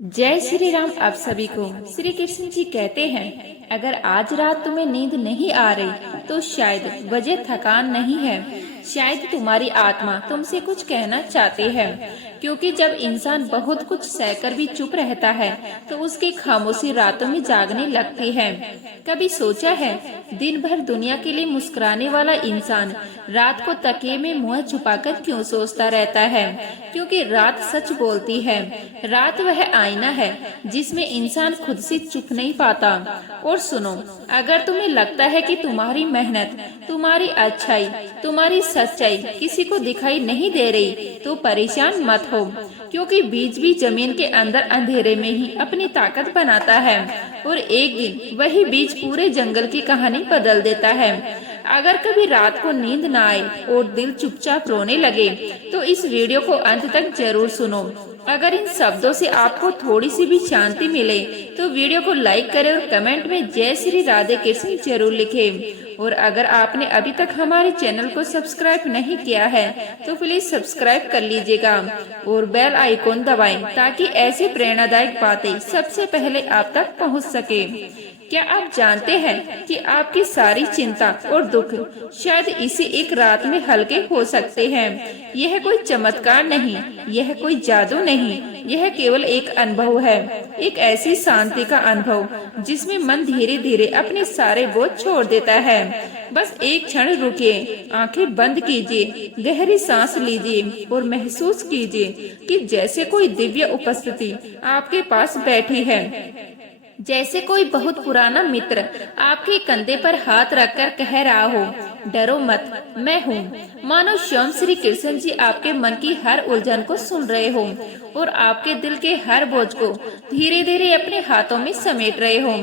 जय श्री राम। आप सभी को श्री कृष्ण जी कहते हैं, अगर आज रात तुम्हें नींद नहीं आ रही तो शायद वजह थकान नहीं है, शायद तुम्हारी आत्मा तुमसे कुछ कहना चाहती है। क्योंकि जब इंसान बहुत कुछ सहकर भी चुप रहता है तो उसकी खामोशी रातों में जागने लगती है। कभी सोचा है, दिन भर दुनिया के लिए मुस्कुराने वाला इंसान रात को तकिए में मुंह छुपाकर क्यों सोचता रहता है? क्योंकि रात सच बोलती है। रात वह आईना है जिसमें इंसान खुद से चुप नहीं पाता। और सुनो, अगर तुम्हें लगता है कि तुम्हारी मेहनत, तुम्हारी अच्छाई, तुम्हारी सच्चाई किसी को दिखाई नहीं दे रही तो परेशान मत हो, क्योंकि बीज भी जमीन के अंदर अंधेरे में ही अपनी ताकत बनाता है और एक दिन वही बीज पूरे जंगल की कहानी बदल देता है। अगर कभी रात को नींद न आए और दिल चुपचाप रोने लगे तो इस वीडियो को अंत तक जरूर सुनो। अगर इन शब्दों से आपको थोड़ी सी भी शांति मिले तो वीडियो को लाइक करें और कमेंट में जय श्री राधे कृष्ण जरूर लिखें। और अगर आपने अभी तक हमारे चैनल को सब्सक्राइब नहीं किया है तो प्लीज सब्सक्राइब कर लीजिएगा और बेल आइकॉन दबाएं ताकि ऐसी प्रेरणादायक बातें सबसे पहले आप तक पहुंच सके। क्या आप जानते हैं कि आपकी सारी चिंता और दुख शायद इसी एक रात में हल्के हो सकते हैं? यह कोई चमत्कार नहीं, यह कोई जादू नहीं, यह केवल एक अनुभव है, एक ऐसी शांति का अनुभव जिसमें मन धीरे धीरे अपने सारे बोझ छोड़ देता है। बस एक क्षण रुकिए, आंखें बंद कीजिए, गहरी सांस लीजिए और महसूस कीजिए कि जैसे कोई दिव्य उपस्थिति आपके पास बैठी है, जैसे कोई बहुत पुराना मित्र आपके कंधे पर हाथ रखकर कह रहा हो, डरो मत, मैं हूँ। मानो स्वयं श्री कृष्ण जी आपके मन की हर उलझन को सुन रहे हो और आपके दिल के हर बोझ को धीरे धीरे अपने हाथों में समेट रहे हो।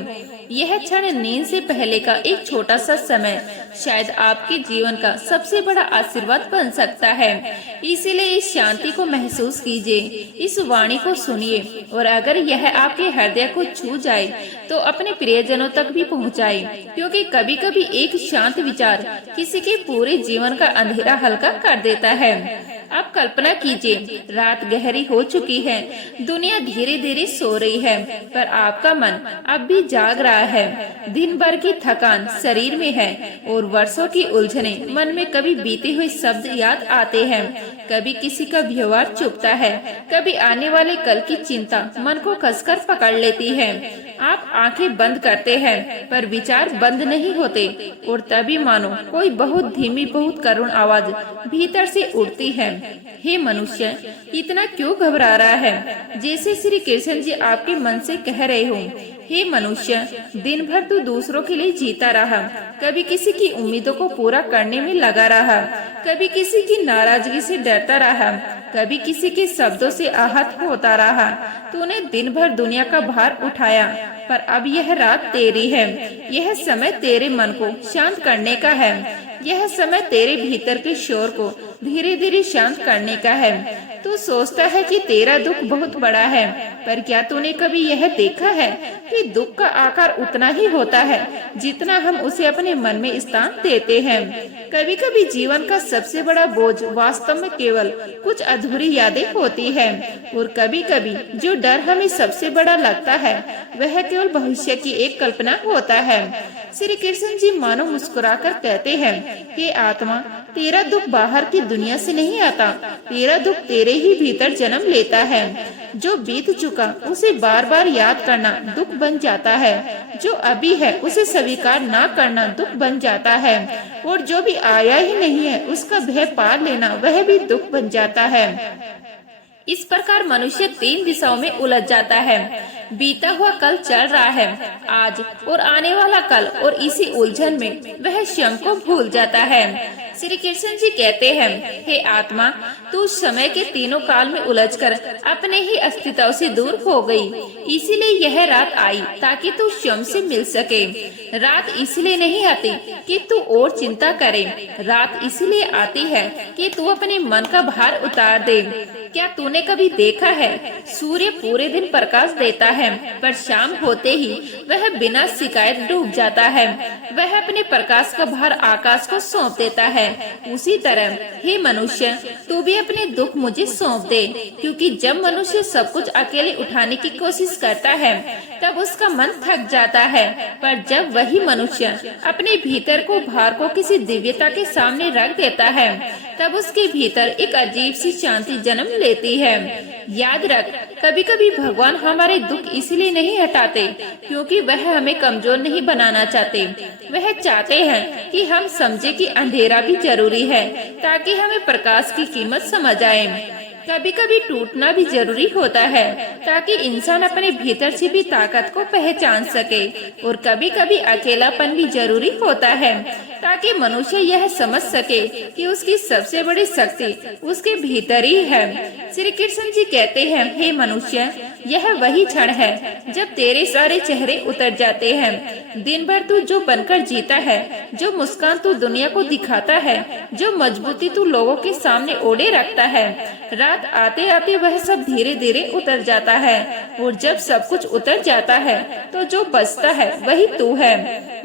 यह क्षण नींद से पहले का एक छोटा सा समय शायद आपके जीवन का सबसे बड़ा आशीर्वाद बन सकता है। इसीलिए इस शांति को महसूस कीजिए, इस वाणी को सुनिए और अगर यह आपके हृदय को छू जाए तो अपने प्रियजनों तक भी पहुंचाए, क्योंकि कभी कभी एक शांत विचार किसी के पूरे जीवन का अंधेरा हल्का कर देता है। आप कल्पना कीजिए, रात गहरी हो चुकी है, दुनिया धीरे धीरे सो रही है, पर आपका मन अब भी जाग रहा है। दिन भर की थकान शरीर में है और वर्षों की उलझने मन में। कभी बीते हुए शब्द याद आते हैं, कभी किसी का व्यवहार चुभता है, कभी आने वाले कल की चिंता मन को कसकर पकड़ लेती है। आप आंखें बंद करते हैं पर विचार बंद नहीं होते और तभी मानो कोई बहुत धीमी, बहुत करुण आवाज भीतर से उठती है, हे मनुष्य, इतना क्यों घबरा रहा है? जैसे श्री कृष्ण जी आपके मन से कह रहे हो, हे मनुष्य, दिन भर तू दूसरों के लिए जीता रहा, कभी किसी की उम्मीदों को पूरा करने में लगा रहा, कभी किसी की नाराजगी से डरता रहा, कभी किसी के शब्दों से आहत होता रहा। तूने दिन भर दुनिया का भार उठाया, पर अब यह रात तेरी है। यह समय तेरे मन को शांत करने का है, यह समय तेरे भीतर के शोर को धीरे धीरे शांत करने का है। तू सोचता है कि तेरा दुख बहुत बड़ा है, पर क्या तूने कभी यह देखा है कि दुख का आकार उतना ही होता है जितना हम उसे अपने मन में स्थान देते हैं? कभी कभी जीवन का सबसे बड़ा बोझ वास्तव में केवल कुछ अधूरी यादें होती है और कभी कभी जो डर हमें सबसे बड़ा लगता है वह केवल भविष्य की एक कल्पना होता है। श्री कृष्ण जी मानो मुस्कुराकर कहते हैं, हे आत्मा, तेरा दुख बाहर की दुनिया से नहीं आता, तेरा दुख तेरे ही भीतर जन्म लेता है। जो बीत चुका उसे बार बार याद करना दुख बन जाता है, जो अभी है उसे स्वीकार ना करना दुख बन जाता है और जो भी आया ही नहीं है उसका भय पार लेना वह भी दुख बन जाता है। इस प्रकार मनुष्य तीन दिशाओं में उलझ जाता है। बीता हुआ कल चल रहा है, आज और आने वाला कल, और इसी उलझन में वह स्वयं को भूल जाता है। श्री कृष्ण जी कहते हैं, हे आत्मा, तू समय के तीनों काल में उलझकर अपने ही अस्तित्व से दूर हो गई। इसीलिए यह रात आई ताकि तू स्वयं से मिल सके। रात इसलिए नहीं आती कि तू और चिंता करे, रात इसलिए आती है कि तू अपने मन का भार उतार दे। क्या तूने कभी देखा है, सूर्य पूरे दिन प्रकाश देता है, पर शाम होते ही वह बिना शिकायत डूब जाता है। वह अपने प्रकाश का भार आकाश को सौंप देता है। उसी तरह हे मनुष्य, तू भी अपने दुख मुझे सौंप दे, क्योंकि जब मनुष्य सब कुछ अकेले उठाने की कोशिश करता है तब उसका मन थक जाता है। पर जब वही मनुष्य अपने भीतर को भार को किसी दिव्यता के सामने रख देता है, तब उसके भीतर एक अजीब सी शांति जन्म लेती है। याद रख, कभी कभी भगवान हमारे दुख इसलिए नहीं हटाते क्योंकि वह हमें कमजोर नहीं बनाना चाहते। वह चाहते हैं कि हम समझे कि अंधेरा भी जरूरी है, ताकि हमें प्रकाश की कीमत समझ आए। कभी कभी टूटना भी जरूरी होता है, ताकि इंसान अपने भीतर से भी ताकत को पहचान सके। और कभी कभी अकेलापन भी जरूरी होता है, ताकि मनुष्य यह समझ सके कि उसकी सबसे बड़ी शक्ति उसके भीतर ही है। श्री कृष्ण जी कहते हैं, हे मनुष्य, यह वही क्षण है जब तेरे सारे चेहरे उतर जाते हैं। दिन भर तू जो बनकर जीता है, जो मुस्कान तू दुनिया को दिखाता है, जो मजबूती तू लोगों के सामने ओढ़े रखता है, रात आते आते वह सब धीरे धीरे उतर जाता है। और जब सब कुछ उतर जाता है तो जो बचता है वही तू है,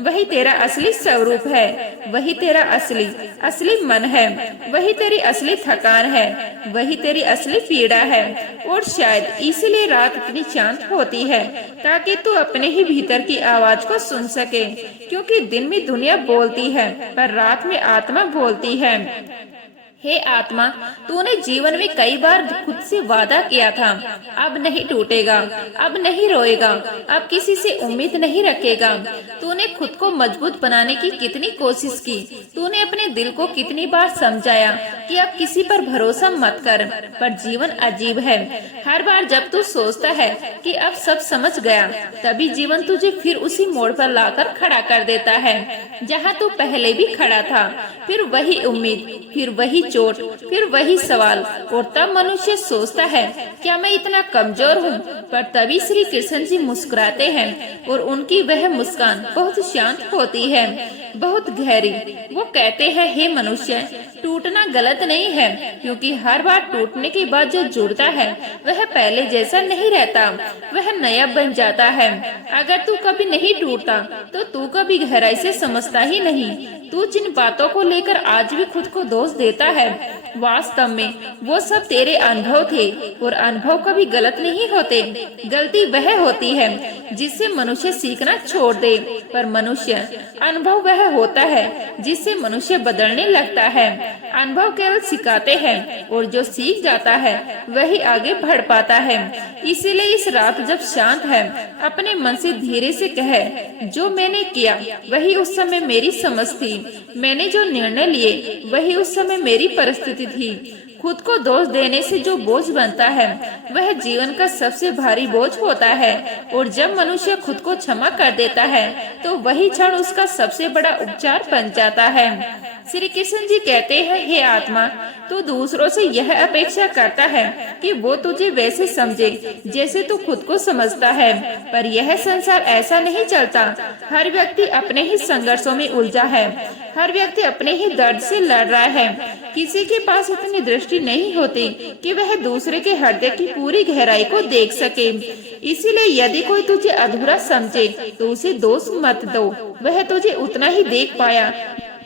वही तेरा असली स्वरूप है, वही तेरा असली मन है, वही तेरी असली थकान है, वही तेरी असली पीड़ा है। और शायद इसीलिए रात इतनी शांत होती है, ताकि तू अपने ही भीतर की आवाज को सुन सके। क्योंकि दिन में दुनिया बोलती है, पर रात में आत्मा बोलती है। हे आत्मा, तूने जीवन में कई बार खुद से वादा किया था, अब नहीं टूटेगा, अब नहीं रोएगा, अब किसी से उम्मीद नहीं रखेगा। तूने खुद को मजबूत बनाने की कितनी कोशिश की, तूने अपने दिल को कितनी बार समझाया कि अब किसी पर भरोसा मत कर। पर जीवन अजीब है, हर बार जब तू सोचता है कि अब सब समझ गया, तभी जीवन तुझे फिर उसी मोड़ पर लाकर खड़ा कर देता है जहाँ तू पहले भी खड़ा था। फिर वही उम्मीद, फिर वही चोट, फिर वही सवाल। और तब मनुष्य सोचता है, क्या मैं इतना कमजोर हूँ? पर तभी श्री कृष्ण जी मुस्कुराते हैं और उनकी वह मुस्कान बहुत शांत होती है, बहुत गहरी। वो कहते हैं, हे मनुष्य, टूटना गलत नहीं है, क्योंकि हर बार टूटने के बाद जो जुड़ता है वह पहले जैसा नहीं रहता, वह नया बन जाता है। अगर तू कभी नहीं टूटता तो तू कभी गहराई से समझता ही नहीं। तू जिन बातों को लेकर आज भी खुद को दोष देता है, वास्तव में वो सब तेरे अनुभव थे। और अनुभव कभी गलत नहीं होते, गलती वह होती है जिससे मनुष्य सीखना छोड़ दे। पर मनुष्य अनुभव वह होता है जिससे मनुष्य बदलने लगता है। अनुभव केवल सिखाते हैं, और जो सीख जाता है वही आगे बढ़ पाता है। इसीलिए इस रात जब शांत है, अपने मन से धीरे से कहे, जो मैंने किया वही उस समय मेरी समझ थी, मैंने जो निर्णय लिए वही उस समय मेरी परिस्थिति थी। खुद को दोष देने से जो बोझ बनता है वह जीवन का सबसे भारी बोझ होता है। और जब मनुष्य खुद को क्षमा कर देता है तो वही क्षण उसका सबसे बड़ा उपचार बन जाता है। श्री कृष्ण जी कहते हैं, हे आत्मा, तू दूसरों से यह अपेक्षा करता है कि वो तुझे वैसे समझे जैसे तू खुद को समझता है, पर यह संसार ऐसा नहीं चलता। हर व्यक्ति अपने ही संघर्षों में उलझा है, हर व्यक्ति अपने ही दर्द से लड़ रहा है। किसी के पास इतनी दृष्टि नहीं होती कि वह दूसरे के हृदय की पूरी गहराई को देख सके। इसीलिए यदि कोई तुझे अधूरा समझे तो उसे दोष मत दो, वह तुझे उतना ही देख पाया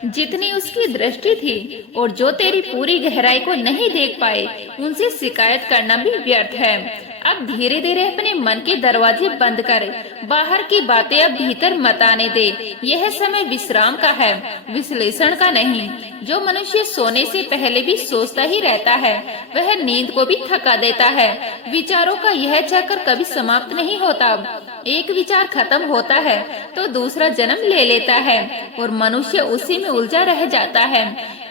जितनी उसकी दृष्टि थी। और जो तेरी पूरी गहराई को नहीं देख पाए, उनसे शिकायत करना भी व्यर्थ है। अब धीरे धीरे अपने मन के दरवाजे बंद कर, बाहर की बातें अब भीतर मत आने दे। यह समय विश्राम का है, विश्लेषण का नहीं। जो मनुष्य सोने से पहले भी सोचता ही रहता है, वह नींद को भी थका देता है। विचारों का यह चक्कर कभी समाप्त नहीं होता। एक विचार खत्म होता है तो दूसरा जन्म ले लेता है, और मनुष्य उसी में उलझा रह जाता है।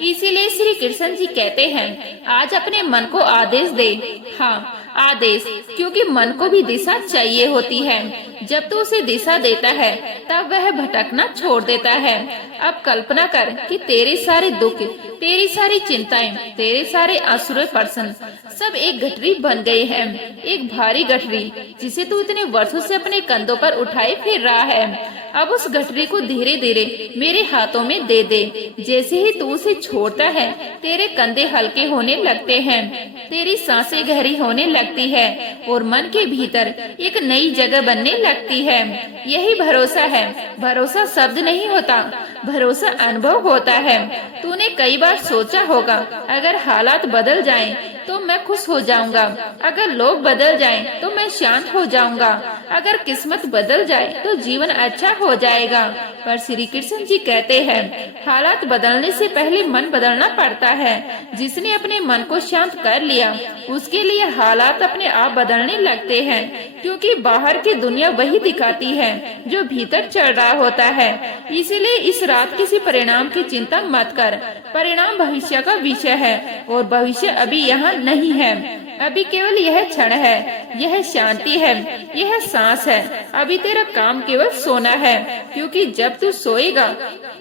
इसीलिए श्री कृष्ण जी कहते हैं, आज अपने मन को आदेश दे। हाँ, आदेश, क्योंकि मन को भी दिशा चाहिए होती है। जब तू उसे दिशा देता है तब वह भटकना छोड़ देता है। अब कल्पना कर कि तेरे सारे दुख, तेरी सारी चिंताएं, तेरे सारे आसुरे प्रश्न सब एक गठरी बन गए हैं, एक भारी गठरी जिसे तू इतने वर्षों से अपने कंधों पर उठाए फिर रहा है। अब उस गठरी को धीरे धीरे मेरे हाथों में दे दे। जैसे ही तू उसे छोड़ता है तेरे कंधे हल्के होने लगते हैं, तेरी सांसें गहरी होने लगती है और मन के भीतर एक नई जगह बनने लगती है। यही भरोसा है। भरोसा शब्द नहीं होता, भरोसा अनुभव होता है। तूने कई बार सोचा होगा अगर हालात बदल जाएं तो मैं खुश हो जाऊंगा, अगर लोग बदल जाएं तो मैं शांत हो जाऊंगा, अगर किस्मत बदल जाए तो जीवन अच्छा हो जाएगा। पर श्री कृष्ण जी कहते हैं हालात बदलने से पहले मन बदलना पड़ता है। जिसने अपने मन को शांत कर लिया उसके लिए हालात अपने आप बदलने लगते हैं, क्योंकि बाहर की दुनिया वही दिखाती है जो भीतर चल रहा होता है। इसीलिए इस रात किसी परिणाम की चिंता मत कर। परिणाम भविष्य का विषय है और भविष्य अभी यहाँ नहीं है। अभी केवल यह क्षण है, यह शांति है, यह सांस है। अभी तेरा काम केवल सोना है, क्योंकि जब तू सोएगा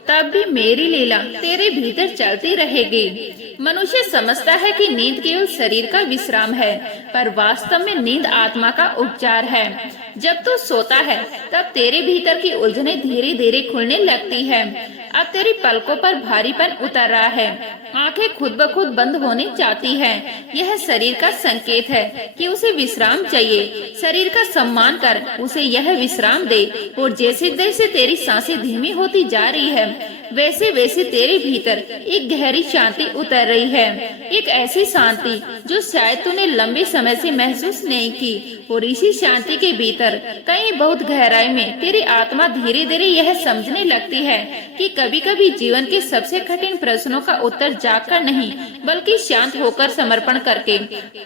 तब भी मेरी लीला तेरे भीतर चलती रहेगी। मनुष्य समझता है कि नींद केवल शरीर का विश्राम है, पर वास्तव में नींद आत्मा का उपचार है। जब तू सोता है तब तेरे भीतर की उलझनें धीरे धीरे खुलने लगती है। अब तेरी पलकों पर भारीपन उतर रहा है, आंखें खुद ब खुद बंद होने जाती हैं। यह शरीर का संकेत है कि उसे विश्राम चाहिए। शरीर का सम्मान कर उसे यह विश्राम दे। और जैसे जैसे तेरी सांसें धीमी होती जा रही है वैसे वैसे तेरे भीतर एक गहरी शांति उतर रही है। एक ऐसी शांति जो शायद तूने लंबे समय से महसूस नहीं की। और इसी शांति के भीतर कहीं बहुत गहराई में तेरी आत्मा धीरे धीरे यह समझने लगती है कि कभी कभी जीवन के सबसे कठिन प्रश्नों का उत्तर जागकर नहीं बल्कि शांत होकर समर्पण करके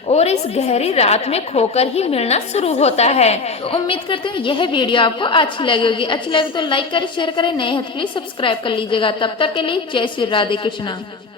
और इस गहरी रात में खोकर ही मिलना शुरू होता है। तो उम्मीद करते हैं यह वीडियो आपको अच्छी लगी होगी। अच्छी लगे तो लाइक करें, शेयर करें, नए हैं तो प्लीज सब्सक्राइब कर लीजिएगा। तब तक के लिए जय श्री राधे कृष्णा।